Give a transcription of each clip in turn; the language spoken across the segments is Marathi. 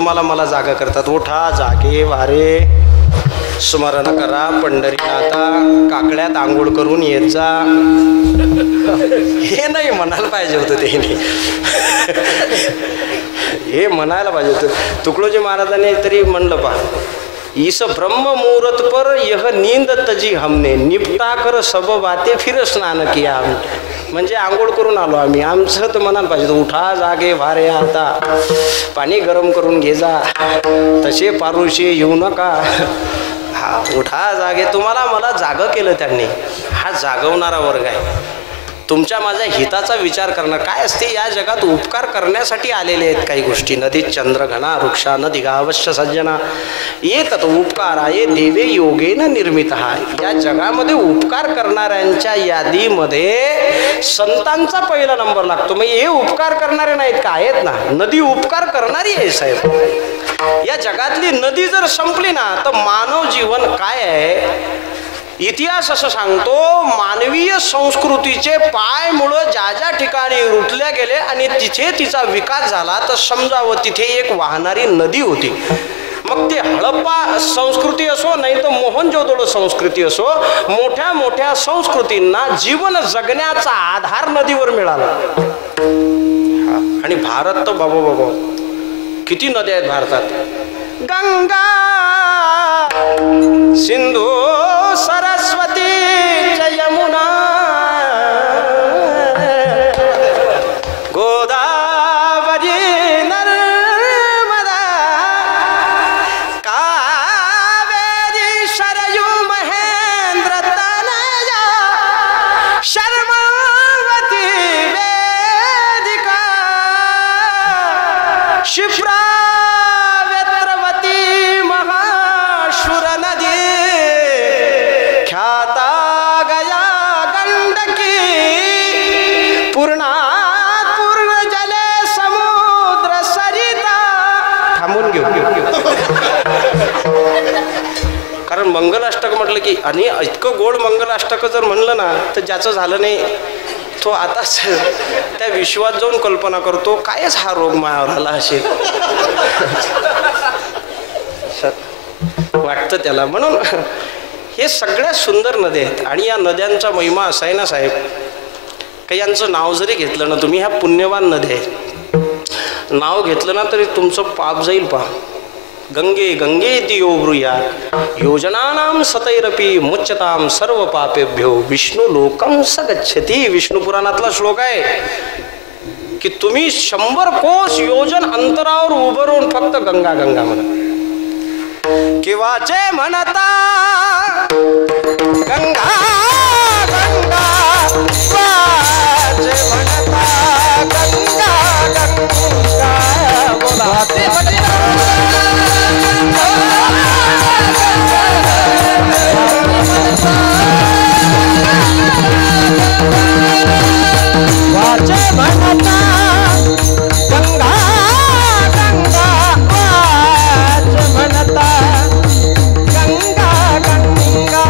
तुम्हाला मला जागा करतात. उठा जागे वारे, स्मरण करा पंढरीनाथा, काकड्यात आंघोळ करून येत जा. हे नाही म्हणायला पाहिजे होतं त्याने, हे म्हणायला पाहिजे होतं. तुकडोजी महाराजांनी तरी म्हणलं पा, इस ब्रह्म मुहूर्त पर यह नींद तजी हमने, निपटा कर सब बाते फिर स्नान किया हमने. म्हणजे आंघोळ करून आलो आम्ही. आमचं तर म्हणायला पाहिजे, उठा जागे भारे आता, पाणी गरम करून घे जा, तसे पारुशे येऊ नका. हा उठा जागे, तुम्हाला मला जागं केलं त्यांनी. हा जागवणारा वर्ग आहे. तुमच्या माझ्या हिताचा विचार करणं काय असते. या जगात उपकार करण्यासाठी आलेले आहेत काही गोष्टी. नदीत चंद्रघना, वृक्षा नदी अवश्य सज्जना, येतात उपकारा ये देवे योगेन निर्मित. या जगामध्ये उपकार करणाऱ्यांच्या यादीमध्ये संतांचा पहिला नंबर लागतो. मग हे उपकार करणारे नाहीत का? आहेत ना. नदी उपकार करणारी आहे साहेब. या जगातली नदी जर संपली ना तर मानव जीवन काय आहे. इतिहास असं सांगतो, मानवीय संस्कृतीचे पायमुळं ज्या ज्या ठिकाणी रुतल्या गेले आणि तिथे तिचा विकास झाला तर समजावं तिथे एक वाहणारी नदी होती. मग ते हडप्पा संस्कृती असो नाही तर मोहनजोदडो संस्कृती असो, मोठ्या मोठ्या संस्कृतींना जीवन जगण्याचा आधार नदीवर मिळाला. आणि भारत तर बाबा बाबा किती नद्या आहेत भारतात. गंगा सिंधू सरस्वती यमुना गोदावरी नर्मदा कावेरी शरयू महेंद्र तनया शर्मवती वेदिका शिप्रा कारण मंगलाष्टक म्हटलं की, आणि इतकं गोड मंगलाष्टक जर म्हणलं ना तर ज्याचं झालं नाही तो आताच त्या विश्वात जाऊन कल्पना करतो कायच हा रोग मायावर आला असेल वाटतं त्याला. म्हणून हे सगळ्यात सुंदर नद्या आहेत. आणि या नद्यांचा महिमा असा आहे ना साहेब, काही यांचं नाव जरी घेतलं ना तुम्ही, ह्या पुण्यवान नद्या आहेत, नाव घेतलं ना तरी तुमचं पाप जाईल. पा गंगे गंगेति यो ब्रूयात् योजनानां सतैरपि मुच्यतां सर्व पापेभ्यो विष्णु लोकं स गच्छति. विष्णू पुराणातला श्लोक आहे की तुम्ही 100 कोस योजन अंतरावर उभं राहून फक्त गंगा गंगा म्हणा. केव्हाचे म्हणता गंगा गंगा, केव्हाचे म्हणता गंगा गंगा, बोला ते वाचे म्हणता गंगा गंगा, वाचे म्हणता गंगा गंगा,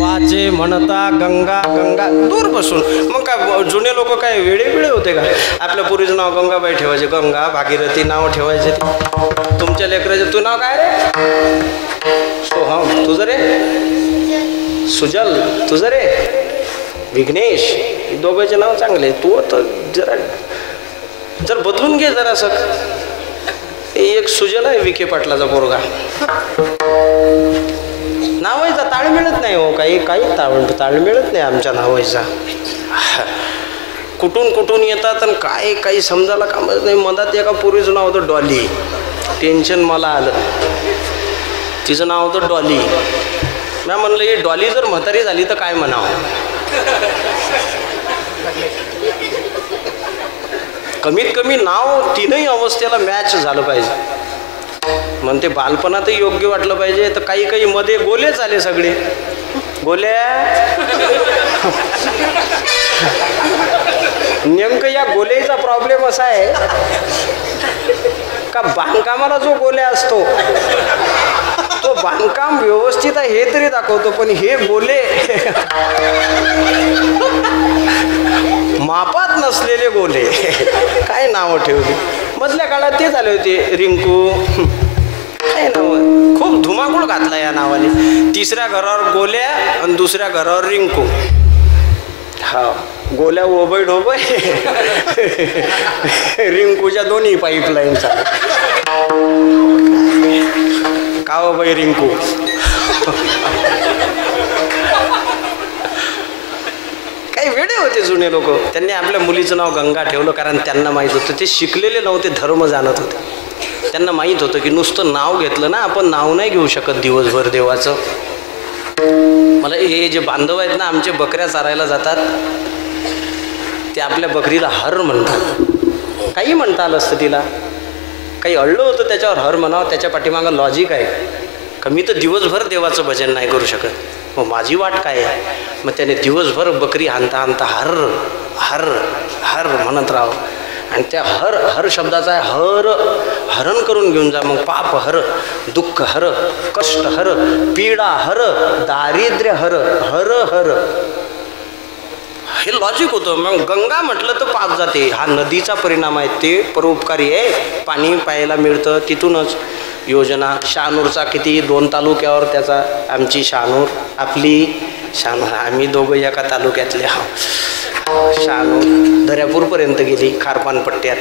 वाचे म्हणता गंगा गंगा दूर बसून. मग काय जुने लोक काय वेळे होते का? आपल्या पुरीचं नाव गंगाबाई ठेवायचे, गंगा भागीरथी नाव ठेवायचे. तुमच्या लेकराचे तू नाव काय रे? सोहम. तुझं रे? सुजल तुझं रे, विघ्नेश, दोघांचे नाव चांगले. तू तर जर बदलून घे जरासं. एक सुजल आहे विखे पाटलाचा पोरगा, नावायचा ताळ मिळत नाही हो, काही ताळ मिळत नाही आमच्या नावायचा. कुठून येतात आणि काय काही समजायला कामच नाही. मधात एका पोरीचं नाव होतं डॉली. टेन्शन मला आलं, तिचं नाव होतं डॉली. मी म्हणलं ही डॉली जर म्हातारी झाली तर काय म्हणावं. कमीत कमी नाव तीनही अवस्थेला मॅच झालं पाहिजे. म्हणते बालपणातही योग्य वाटलं पाहिजे. तर काही मध्ये गोलेच आले सगळे. गोल्या नेमकं या गोल्याचा प्रॉब्लेम असा आहे का बांधकामाला जो गोल्या असतो तो बांधकाम व्यवस्थित आहे हे तरी दाखवतो, पण हे गोले मापात नसलेले गोले. काय नावं ठेवली. मधल्या काळात ते झाले होते रिंकू, काय नाव, खूप धुमाकूळ घातला या नावाने. तिसऱ्या घरावर गोल्या आणि दुसऱ्या घरावर रिंकू. हा, गोल्या ओबय ढोबय, रिंकूच्या दोन्ही पाईपलाईनचा. का हो बाई रिंकू. काही वेडे होते जुने लोक. त्यांनी आपल्या मुलीचं नाव गंगा ठेवलं कारण त्यांना माहीत होतं ते शिकलेले नव्हते, धर्म जाणत होते. त्यांना माहीत होतं की नुसतं नाव घेतलं ना आपण नाव नाही घेऊ शकत दिवसभर देवाचं. मला हे जे बांधव आहेत ना आमचे, बकऱ्या चारायला जातात, ते आपल्या बकरीला हर म्हणतात. काही म्हणता आलं असतं तिला, काही अडलं होतं त्याच्यावर हर म्हणावं. त्याच्या पाठीमागं लॉजिक आहे का मी तर दिवसभर देवाचं भजन नाही करू शकत, मग माझी वाट काय आहे. मग त्याने दिवसभर बकरी हाणता हाणता हर हर हर म्हणत राहावं. आणि त्या हर हर शब्दाचा हर हरण करून घेऊन जा. मग पाप हर, दुःख हर, कष्ट हर, पीडा हर, दारिद्र्य हर, हर हर, हे लॉजिक होतं. मग गंगा म्हटलं तर पाप जाते. हा नदीचा परिणाम आहे, ते परोपकारी आहे. पाणी प्यायला मिळतं तिथूनच. योजना शहानूरचा किती 2 तालुक्यावर त्याचा. आमची शहानूर, आपली शहानूर, आम्ही दोघं एका तालुक्यातले. हा, शहानूर दर्यापूरपर्यंत गेली खारपानपट्ट्यात.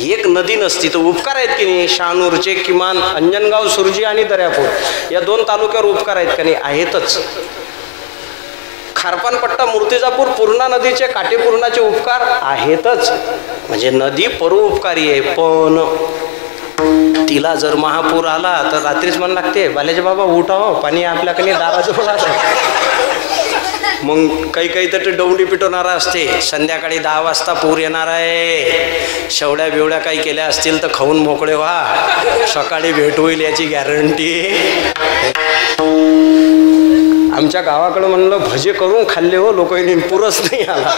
एक नदी नसती तर उपकार आहेत की नाही. शहानूरचे किमान अंजनगाव, सुरजी आणि दर्यापूर या 2 तालुक्यावर उपकार आहेत का नाही, आहेतच. खारपानपट्टा, मूर्तिजापूर, पूर्णा नदीचे काटेपूर्णाचे उपकार आहेतच. म्हणजे नदी परोपकारी आहे. पण तिला जर महापूर आला तर रात्रीच मन लागते बाल्याचे बाबा उठाव, पाणी आपल्याकडे दाराजवळ आलं. मग काही तर डवडी पिटवणारा असते. संध्याकाळी 10 वाजता पूर येणार आहे. शेवड्या बिवड्या काही केल्या असतील तर खाऊन मोकळे व्हा, सकाळी भेट होईल याची गॅरंटी. आमच्या गावाकडं म्हणलं भजे करून खाल्ले हो लोक, पुरच नाही आला.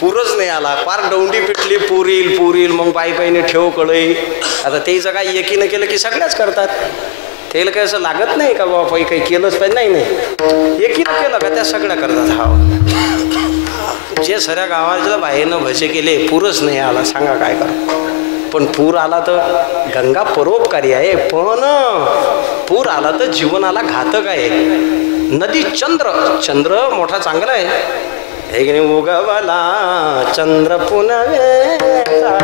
पूरच नाही आला. पार डौंडी पिटली, पूर येईल. मग बाईने ठेव कळई. आता तेच काही एकीनं केलं की सगळ्याच करतात. त्याला काही असं लागत नाही का बाबा काही केलंच पाहिजे. नाही एकीनं केलं का त्या सगळ्या करतात. हा, जे सगळ्या गावाच्या बाईनं भजे केले, पूरच नाही आला, सांगा काय करा. पण पूर आला तर गंगा परोपकारी आहे, पण पूर आला तर जीवनाला घातक आहे. नदी चंद्र मोठा चांगला आहे. उगवला चंद्र पुनवेचा,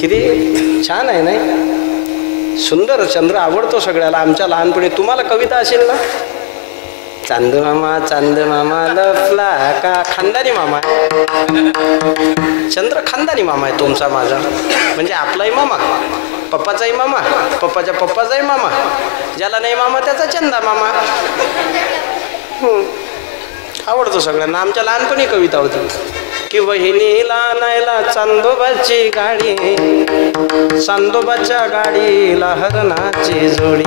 किती छान आहे नाही. सुंदर चंद्र आवडतो सगळ्याला. आमच्या लहानपणी तुम्हाला कविता असेल ना, चांद मामा लफला का. खानदानी मामा आहे चंद्र, खानदानी मामा आहे तुमचा माझा. म्हणजे आपलाही मामा, पप्पाचाही मामा, पप्पाच्या पप्पाचाही मामा, ज्याला नाही मामा त्याचा चंदा मामा. आवडतो सगळ्यांना. आमच्या लहानपणी कविता होती की वहिनीला नायला चांदोबाची गाडी, चांदोबाच्या गाडीला हरणाची जोडी,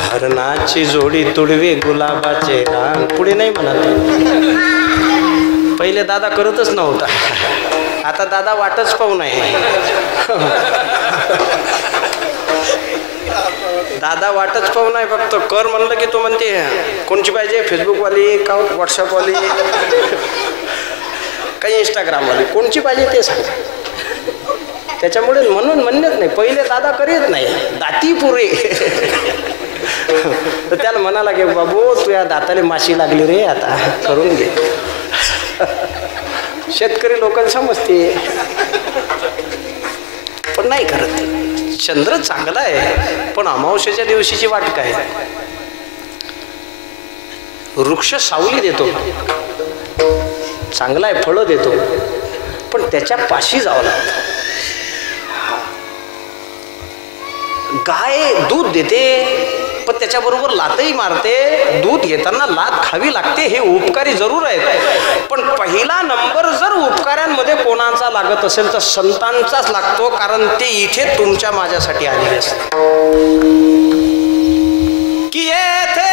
हरणाची जोडी तुडवी गुलाबाचे रान. पुढे नाही म्हणत. पहिले दादा करतच नव्हता, आता दादा वाटच पाहू नये. दादा वाटच पाहू नाही, फक्त कर म्हणलं की तो म्हणते कोणची पाहिजे, फेसबुकवाली का व्हॉट्सअपवाली काही इंस्टाग्रामवाली, कोणची पाहिजे ते सांग. त्याच्यामुळे म्हणून म्हणत नाही, पहिले दादा करीत नाही, दाती पुरे. तर त्याला म्हणाला की बाबू तू या दाताले माशी लागली रे, आता करून घे. शेतकरी लोकांना समजते पण नाही करत. चंद्र चांगला आहे पण अमावस्येच्या दिवशीची वाट काय. वृक्ष सावली देतो, चांगला आहे, फळं देतो, पण त्याच्या पाशी जावं लागतं. गाय दूध देते पण त्याच्याबरोबर लातही मारते, दूध घेताना लात खावी लागते, हे उपकारी जरूर आहेत. पण पहिला नंबर जर उपकारांमध्ये कोणाचा लागत असेल तर संतांचाच लागतो, कारण ते इथे तुमच्या माझ्यासाठी आलेले असतात. की येथे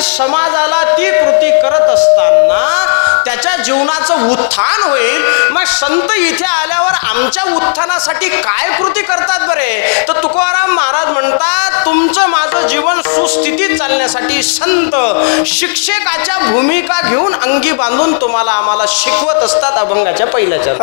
समाजाला ती कृती करत असताना त्याच्या जीवनाचं उत्थान होईल. मग संत इथे आल्यावर आमच्या उत्थानासाठी काय कृती करतात बरे. तर तुकाराम महाराज म्हणतात तुमचं माझं जीवन सुस्थितीत चालण्यासाठी संत शिक्षकाच्या भूमिका घेऊन अंगी बांधून तुम्हाला आम्हाला शिकवत असतात. अभंगाच्या पहिल्याच्या